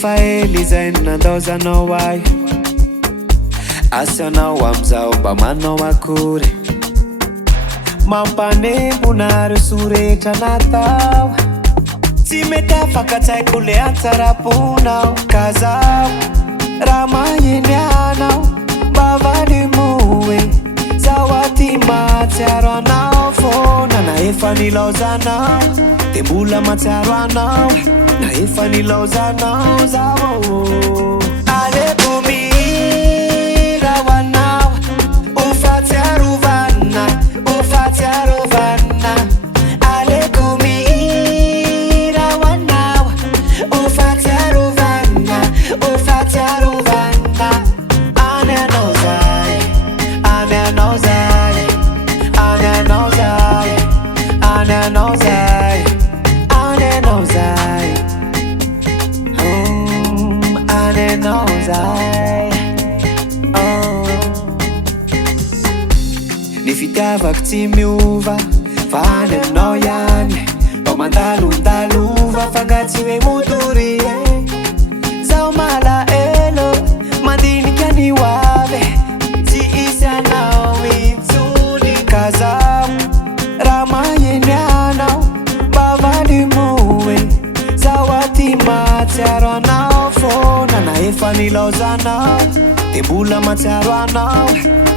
efa ely zay nandozanao ahy asanao amizao mba manao akory mampanembona reo soretra natao tsy mety afaka tsaiko le antsaraponao ka zaho raha maheny anao mba valimoe zaho aty mahatsiaro anao fona na efa nilaozanao de mbola mahatsiaro anao na efa nilaozanao zaho aleko mira ho anao ho fahatsiarovana ho fahatsiarovana aleko mira ho anao ho fahatsiarovana ho fahatsiarovana any anao zay any anao zay any anao zay any anao zay any anao zay any anao zay ny fitiavako tsy miova fa any aminao ihany mba mandalondalova fa nga tsy hoe motory zaho malaelo mandinika ny hoavy tsy isy anao intsony ka zaho raha maheny anao mba valimoe zaho aty mahatsiaro anao fona na efa nilaozanao de mbola mahatsiaro anao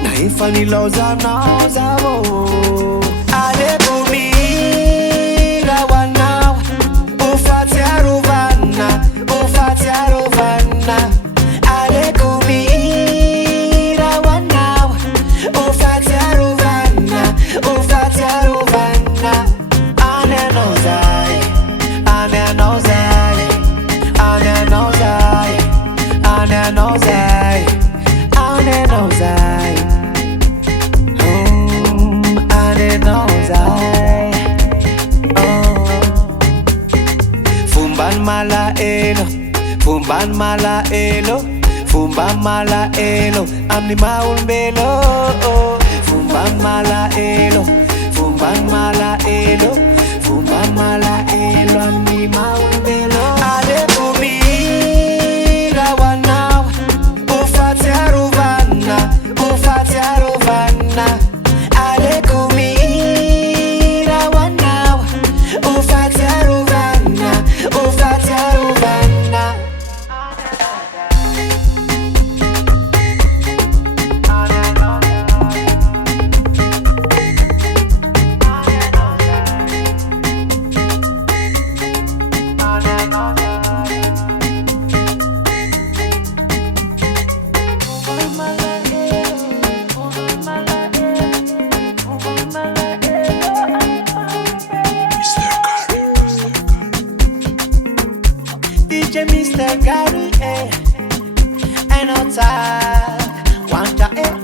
na efa nilaozanao zaho aleko mira ho anao ho fahatsiarovana ho fahatsiarovana aleko mira ho anao ho fahatsiarovana ho fahatsiarovana any anao zay any anao zay any anao zay any anao zay any anao zay any anao zay fombany malaelo fombany malaelo fombany malaelo amin'ny maha-olombelo fombany malaelo fombany malaelo fombany malaelo amin'ny maha-olombelo aleko mira ho anao ho fahatsiarovana ho fahatsiarovana aleko mira ho anao ho fahatsiarovana ho fahatsiarovana DJ Mr. Gary, ain't no time. One time.